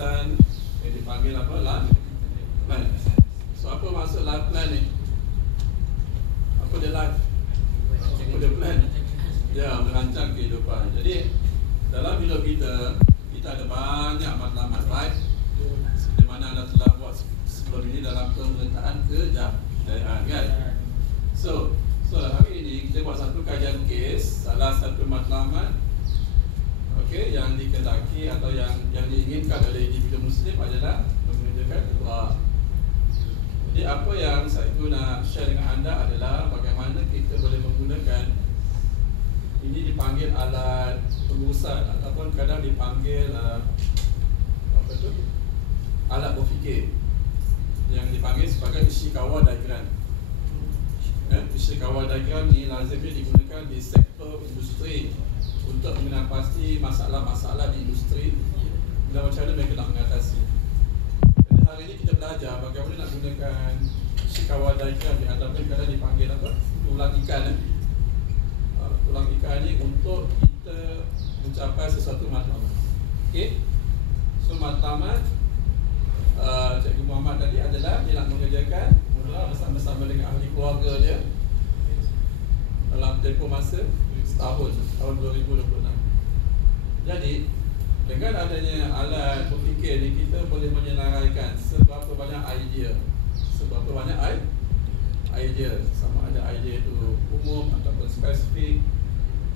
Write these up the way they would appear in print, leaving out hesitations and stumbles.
perkhidmatan yang dipanggil apa? Life plan. So apa maksud life plan ni? Apa dia life? Apa dia plan? Ya, merancang kehidupan. Jadi dalam hidup kita ada banyak matlamat, right? Seperti mana anda telah buat sebelum ini dalam pemerintahan kejayaan, kan? So hari ini kita buat satu kajian kes. Salah satu matlamat yang dikehendaki atau yang diinginkan oleh individu Muslim adalah mengerjakan doa. Jadi apa yang saya nak share dengan anda adalah bagaimana kita boleh menggunakan ini, dipanggil alat pengurusan ataupun kadang dipanggil alat berfikir, yang dipanggil sebagai Ishikawa diagram. Ishikawa diagram ni lazimnya digunakan di sektor industri untuk mengenal pasti masalah-masalah di industri dan macam mana mereka nak mengatasi. Jadi hari ini kita belajar bagaimana nak gunakan Ishikawa diagram ni, ataupun kadang dipanggil apa? Tulang ikan. Tulang ikan ni untuk kita mencapai sesuatu matlamat. Okey. So matlamat Cikgu Muhammad tadi adalah dia nak mengerjakan mula bersama-sama dengan ahli keluarga dia dalam tempoh masa setahun, tahun 2026. Jadi dengan adanya alat berfikir ni, kita boleh menyenaraikan seberapa banyak idea, sama ada idea itu umum ataupun spesifik,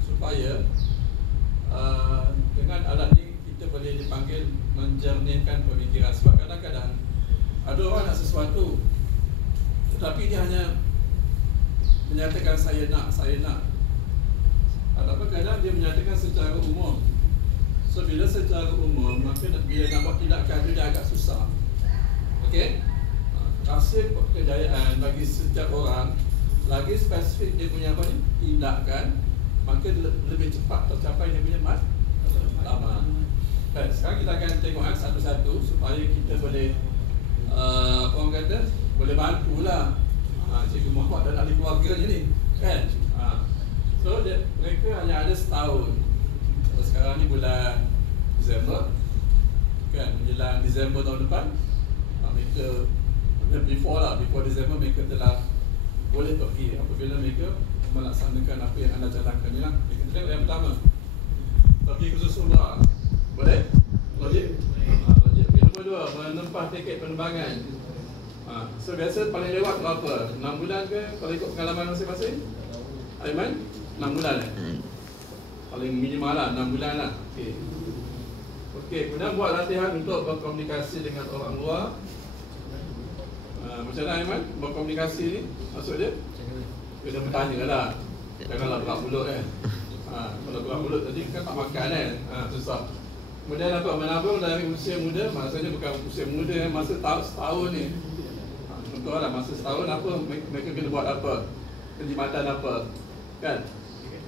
supaya dengan alat ni kita boleh dipanggil menjernihkan pemikiran. Sebab kadang-kadang ada orang nak sesuatu tetapi dia hanya menyatakan saya nak, ataupun kadang dia menyatakan secara umum. So bila secara umum, maka bila nak buat tindakan tu dia agak susah. Okey? Rahsia kejayaan bagi setiap orang, lagi spesifik dia punya apa ni, tindakan, maka lebih cepat tercapai dia punya matlamat. Baik, sekarang kita akan tengok satu-satu supaya kita boleh apa orang kata, boleh bantulah Cikgu Muhammad dan ahli keluarga ni, kan? So mereka hanya ada setahun. Sekarang ni bulan Disember, kan? Menjelang Disember tahun depan, mereka before Disember mereka telah boleh pergi apabila mereka melaksanakan apa yang anda cadangkan ni lah. Kita tengok yang pertama, pergi khusus umrah. Boleh? Logik? Logik. Nombor dua, menempah tiket penerbangan. So biasa paling lewat berapa? 6 bulan ke? Kalau ikut pengalaman masing-masing? Aiman? 6 bulan paling minimal lah, 6 bulan lah. Okey, kemudian buat latihan untuk berkomunikasi dengan orang luar. Macam mana Aiman? Berkomunikasi ni maksud dia? Kena bertanya lah, janganlah berak mulut kalau berak mulut tadi kan tak makan susah. Kemudian apa? Menabung dari usia muda, maksudnya bukan usia muda masa setahun ni. Contohlah masa setahun apa, mereka kena buat apa, perkhidmatan apa, kan?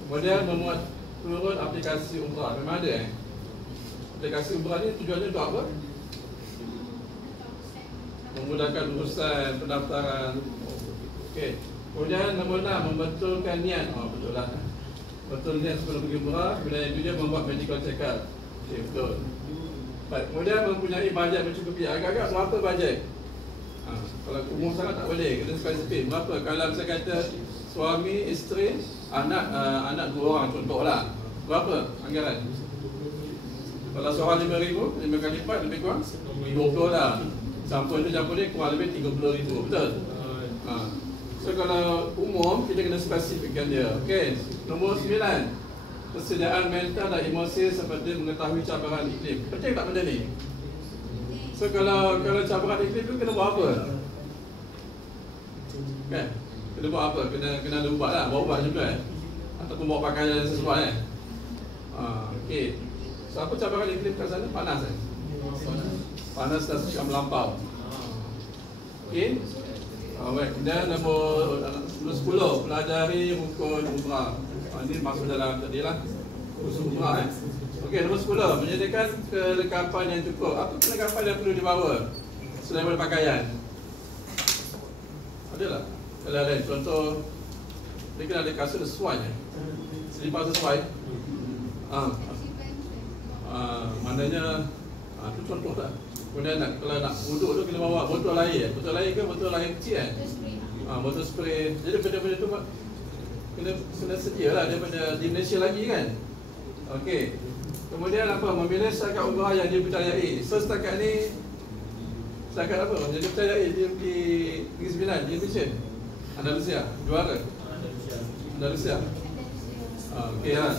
Kemudian memuat turun aplikasi umrah. Memang ada aplikasi umrah ni tujuannya untuk apa? Memudahkan urusan pendaftaran. Okey. Kemudian nombor 6, membetulkan niat. Betul lah. Betul niat sebelum pergi umrah. Kemudian yang tujuh, membuat medical check up. Okey, betul. Baik. Kemudian mempunyai bajet mencukupi. Agak-agak berapa bajet? Kalau umum sangat tak boleh, kena spesifik. Berapa? Kalau saya kata suami, isteri, anak 2 orang contohlah. Berapa anggaran? Kalau seorang 5,000, 5 kali 4 lebih kurang 20 lah. Campur dia kurang lebih 30,000. Betul? So kalau umum, kita kena spesifikkan dia. Okey. Nombor 9, persediaan mental dan emosi seperti mengetahui cabaran iklim. Penting tak benda ni? So kalau cabaran iklim tu kena buat apa? Kan? Kena buat apa? Kena ada ubat lah. Bawa ubat juga ataupun bawa pakaian yang sesuai okey. So apa cabaran iklim kat sana? Panas panas dah sudah melampau. Okey. Baik. Dan nombor 10, pelajari rukun umrah. Ini masuk dalam tadi lah, rukun umrah Okey, nombor 10, menyediakan kelengkapan yang cukup. Apa kelengkapan yang perlu dibawa selain daripada pakaian? Adalah lain contoh, dia kena ada kasut sesuai, selipar sesuai. Maknanya Itu contoh lah. Kemudian kalau nak wuduk tu kena bawa botol air. Botol air ke botol air kecil kan? Botol spray. Jadi benda-benda tu kena sedia lah daripada di Malaysia lagi kan. Okey. Kemudian apa? Memilih syarikat umrah yang dipercayai. So setakat ni syarikat apa? Yang dipercayai di Negeri Sembilan, di Malaysia. Andalusia, juara. Andalusia. Okey lah.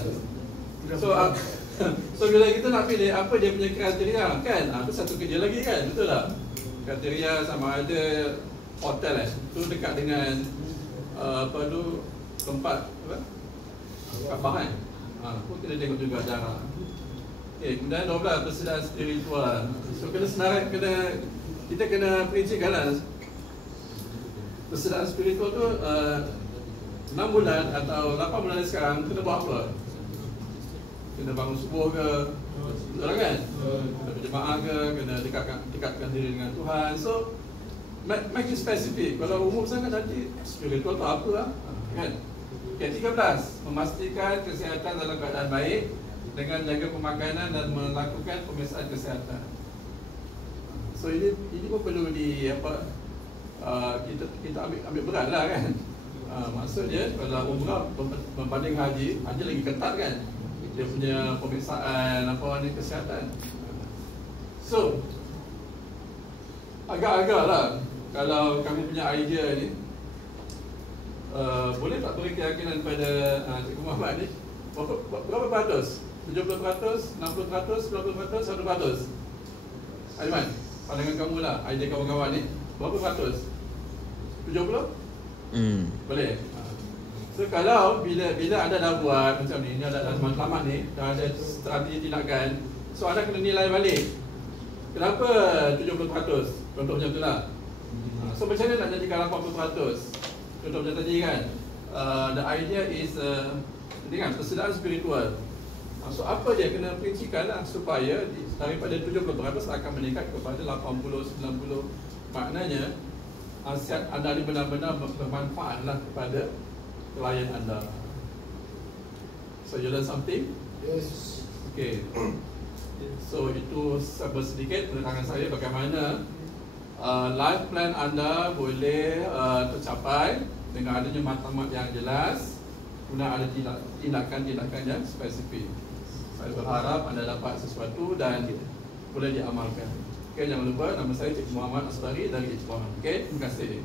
So bila kita nak pilih apa dia punya kriteria kan, itu satu kerja lagi kan, betul tak? Kriteria sama ada hotel tu dekat dengan apa tu tempat apa? Kaabah kan. Pun kena tengok juga jarak. Okey, kemudian 12 persediaan spiritual. So kena senarai, kita kena perincikan lah. Persediaan spiritual tu 6 bulan atau 8 bulan sekarang kena buat apa? Kena bangun subuh ke? Betul kan? Kena berjemaah ke? Kena dekatkan diri dengan Tuhan. So make it specific. Kalau umum sangat nanti spiritual tu apa lah? Kan? Okay, 13. Memastikan kesihatan dalam keadaan baik dengan jaga pemakanan dan melakukan pemeriksaan kesihatan. So ini pun perlu kita ambil berat lah kan. Maksudnya kalau umrah berbanding haji lagi ketat kan. Dia punya pemeriksaan kesihatan. So agak-agak lah kalau kamu punya idea ni, boleh tak beri keyakinan pada Cikgu Muhammad ni berapa peratus? 70%, 60%, 90%, 100%? Aiman, pandangan kamu lah, idea kawan-kawan ni berapa peratus? 70? Boleh? So kalau bila anda dah buat macam ni ada matlamat ni, dah ada strategi tindakan, so anda kena nilai balik kenapa 70%? Contoh macam tu lah. So macam mana nak jadikan 80%? Contoh macam tadi kan, the idea is dengan persediaan spiritual. So apa dia kena perincikan lah supaya daripada 70% akan meningkat kepada 80-90. Maknanya asiat anda ni benar-benar bermanfaat lah kepada klien anda. So you learn something? Yes. Okay. So itu sedikit penerangan saya bagaimana life plan anda boleh tercapai dengan adanya matlamat yang jelas, kemudian ada tindakan-tindakan yang spesifik. Saya berharap anda dapat sesuatu dan boleh diamalkan. Okay, jangan lupa nama saya Cikgu Muhammad Asbari dari Ikhwan. Okay, terima kasih.